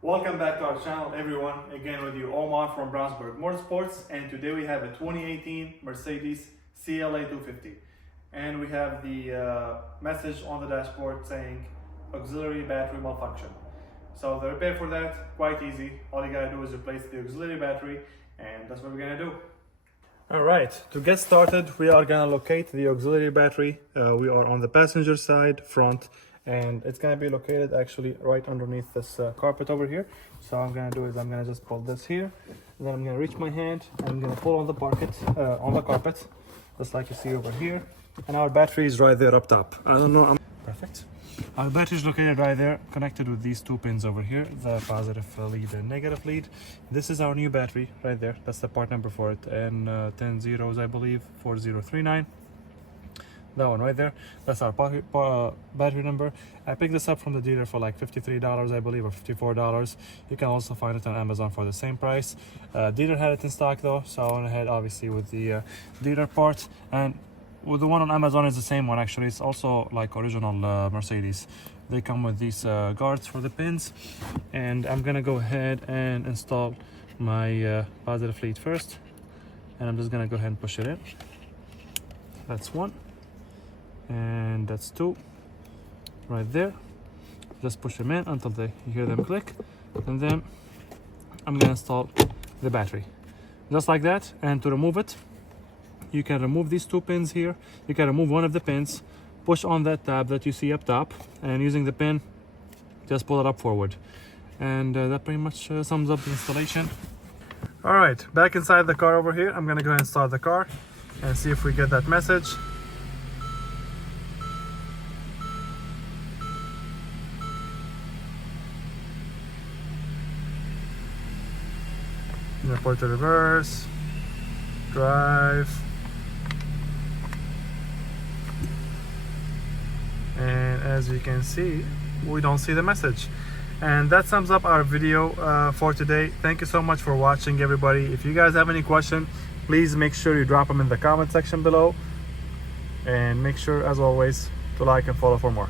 Welcome back to our channel, everyone. Again with you, Omar from Brownsburg Motorsports, and today we have a 2018 Mercedes CLA250, and we have the message on the dashboard saying auxiliary battery malfunction. So the repair for that, quite easy. All you gotta do is replace the auxiliary battery, and that's what we're gonna do. All right, to get started, we are gonna locate the auxiliary battery. We are on the passenger side front, and it's gonna be located actually right underneath this carpet over here. So what I'm gonna do is I'm gonna just pull this here, and then I'm gonna reach my hand and I'm gonna pull on the carpet, just like you see over here. And our battery is right there up top. I don't know. Perfect. Our battery is located right there, connected with these two pins over here, the positive lead and negative lead. This is our new battery right there. That's the part number for it, and 10 zeros, I believe, 4039. That one right there, that's our battery number. I picked this up from the dealer for like $53, I believe, or $54. You can also find it on Amazon for the same price. Dealer had it in stock though, so I went ahead obviously with the dealer part. And with the one on Amazon is the same one actually. It's also like original Mercedes. They come with these guards for the pins. And I'm gonna go ahead and install my positive lead first. And I'm just gonna go ahead and push it in. That's one. And that's two right there. Just push them in until you hear them click, and then I'm gonna install the battery just like that. And to remove it, you can remove these two pins here. You can remove one of the pins, push on that tab that you see up top, and using the pin just pull it up forward, and that pretty much sums up the installation. All right, back inside the car over here, I'm gonna go ahead and start the car and see if we get that message. Put to reverse, drive, and as you can see, we don't see the message. And that sums up our video for today. Thank you so much for watching, everybody. If you guys have any question, please make sure you drop them in the comment section below, and make sure, as always, to like and follow for more.